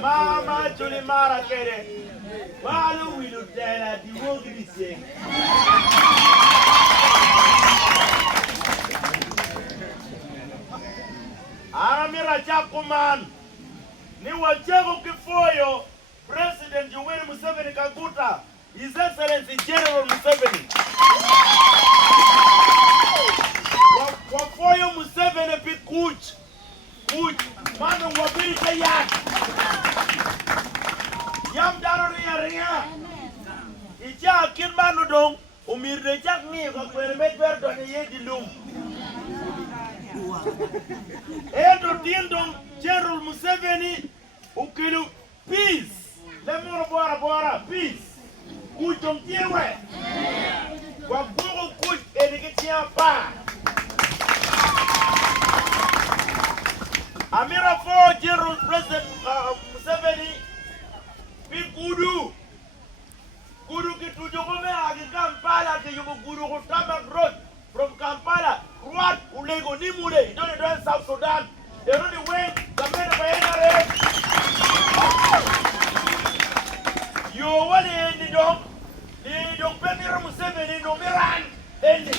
Mama Julie Mara Kere. Walu will tell the Wogri say. Aramira Jakuman. Ni wajego kifoyo President Yoweri Museveni Kaguta, His Excellency General Museveni. Wafoyo Museveni pi kuch mano wabiri kayak yam daro ria ija kin manu dong umirde jak ni ko kwere medber do ne yedi lum edo dindom General Museveni ukilu peace le moro bora peace kuchom tiewe kwa gogo kuch edikitia pa Amira for General President Museveni pi kudu kitu jogome agi Kampala ke yugo kudu ko Tamak Road from Kampala Ruat Ulego Nimule don't do South Sudan they don't way Kamera Bayana yo wale ni dong Pedro Museveni no miran endi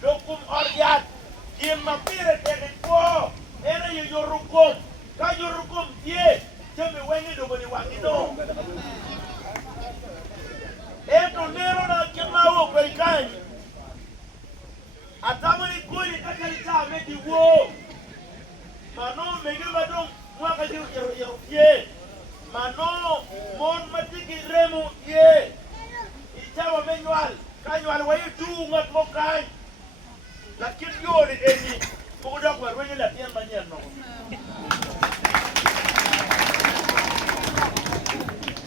Lokum Oriat, Jim Mapire Telepo, Ena Yorukum, Kayorukum, ye, tell me when you do what you want to know. Eto Nero na Kimao, very kind. Atamani Kuri Kakalita, make the war. Mano, Megamadon, Wakayu, ye. Mano, Mon Matiki Remu, ye. Itawa Manual, Kayual, why you do not more kind? Lakini yoni eni kuda kwa wenye la tian manya no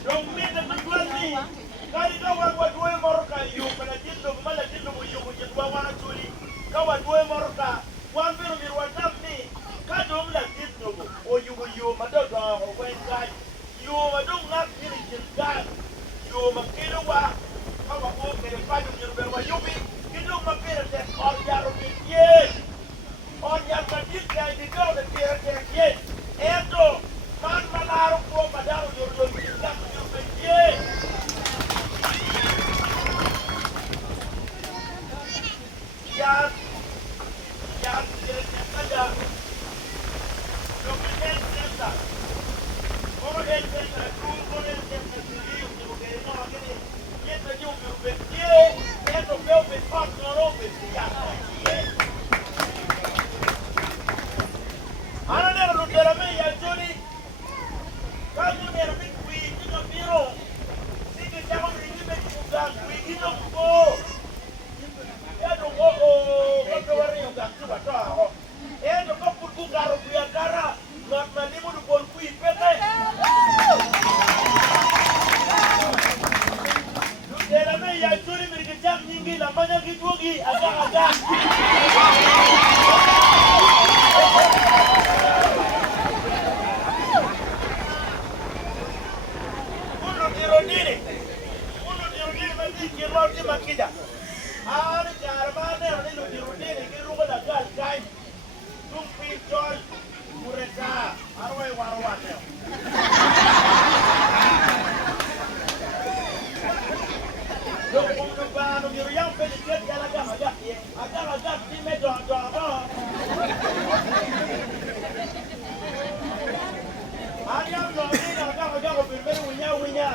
donc mide mtwani kali ka wa doe moroka yu kana jindo mala jindo mo yu je kwa wana tuli ka wa doe moroka wa mbiro mi wa tamni ka do mla jindo mo o yu madodo o wenga yu madong ngak ni jinga yu makilo wa ka wa o kere pa yu be wa yubi kido mapira te or yaro ye on yar madit ga di go de ye eto man manaro ko madaro yo jinga yo ye ya kada lo que es como es como es que no aquele yeta yo me ye eto veo pe pas no pe ya ana ne ro tera me ya joni kamu ne ro bit wi kino biro sike chama ringi me kuga wi kino ko eto ko wari yo ga tu bato ho eto ko purku garo ku ya kara not manimu du bol ku ipete tera me ya joni me ke jam nyingi la manya gitugi aga uno tiro dini makida Ari Jarmane, little Yurudini, Giruba, Gal, Guy, Tumpi, John, Mureta, Arway, Warwana. Look, Mumban, your young fellow, get Galagama, I got a gun, he made on John. I am not in a gama with Winya,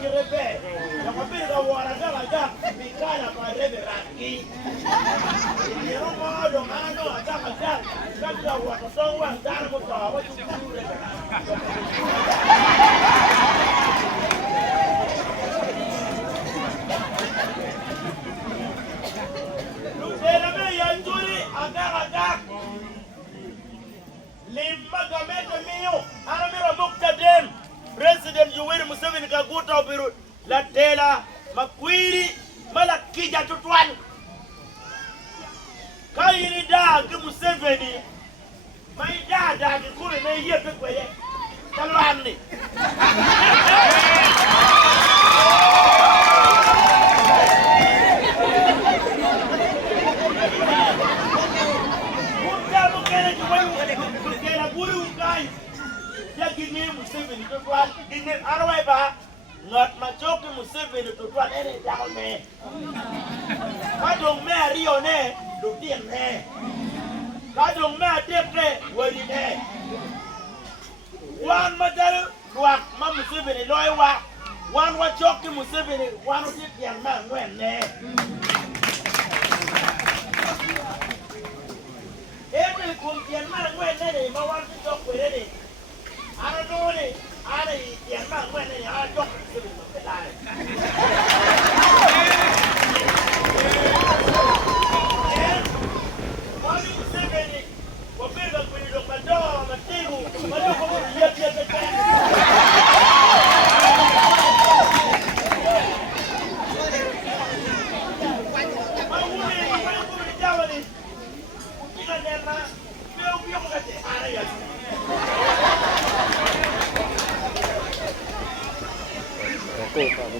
Kirebe, a bit of water, I got be kind of my river key. You don't want to know, I got a gun, that's the water, someone down with what you do. Look, I got a gun. Limagamete mio, anamira mukta dem. President Yoweri Museveni kaguta obiru la tela makwiri mala kija tutwan. Kairi da ki Museveni, mai da ki kule me yepe kweye. Kalwani. Museveni to twal dinne arway ba ngot ma joke Museveni to twal ene down ne ka dong me rio ne do tien ne ka dong me dep ne wori ne wan ma dal luak ma Museveni loy wa wan wa joke Museveni wan o tien ma ngwen ne ebe kum tien ma ngwen ne ma wan to kwere ne I don't know it. I don't know when I don't see the light. What do you say? What big up when you look at the door, the table, but you go yet the time. My woman, down it. You know, never. You don't get it.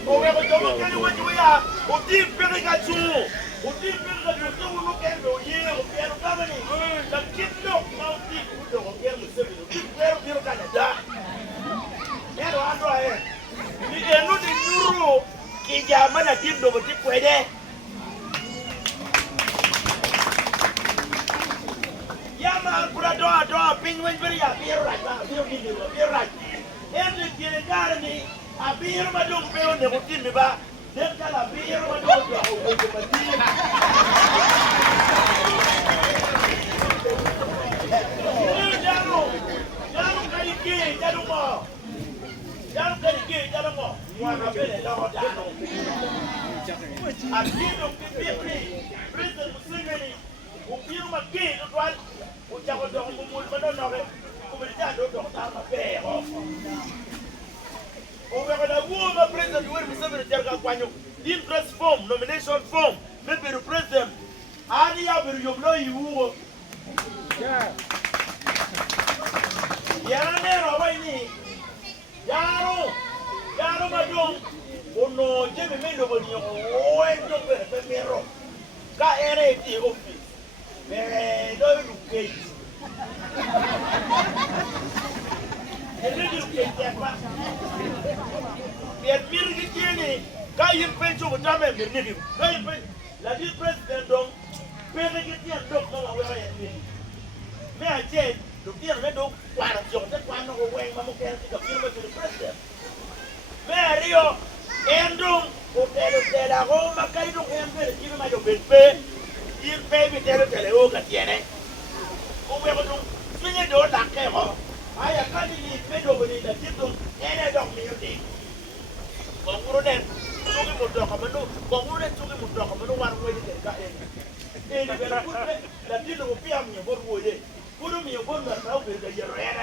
O we go to get what we are. O deep Pirigachu. O deep Pirigachu. So look at the year of the family. The kid look now deep to the game with seven. Deep where you can die. Then I know I am. You can look in Euro. Kijamana deep over deep way there. Yama, Brado, Penguin, very happy right now. You're right. Every garden. A beer, my don't pay on the routine, but then tell a beer, my don't go with the material. One of it, Lord, I feel of the President Museveni, who feel my kid, which I was on the moon, but don't know it, who will tell you to have a bear. Over President Yoweri Museveni Tergakwanyo, interest form, nomination form, maybe the president. Ani ya biru yoblo yiwo. Yana ne rawa ni. Yaro madong. Ono jeme mendo boni o endo pe mero. Ka ere ti office. Me do educate. Bien mirgi tiene, cae en pecho botame mirgi. Cae en pecho. La dit president donc, pere que tiene donc no la wera en mirgi. Me a chen, lo tiene me donc para yo te cuando go wen mamo que ti capiro me president. Me a rio endum o te la goma cae donc en pere tiene ma yo belpe. Ir baby te o que tiene. O we go donc, me do la que ho. I am not in the middle of the system, and I don't mean it. Banguru then, Sugi Mutokamano, Banguru and Sugi Mutokamano, one way to get in. And if I put the deal of Piam, your board would it. Put me a board that out with the Yarena.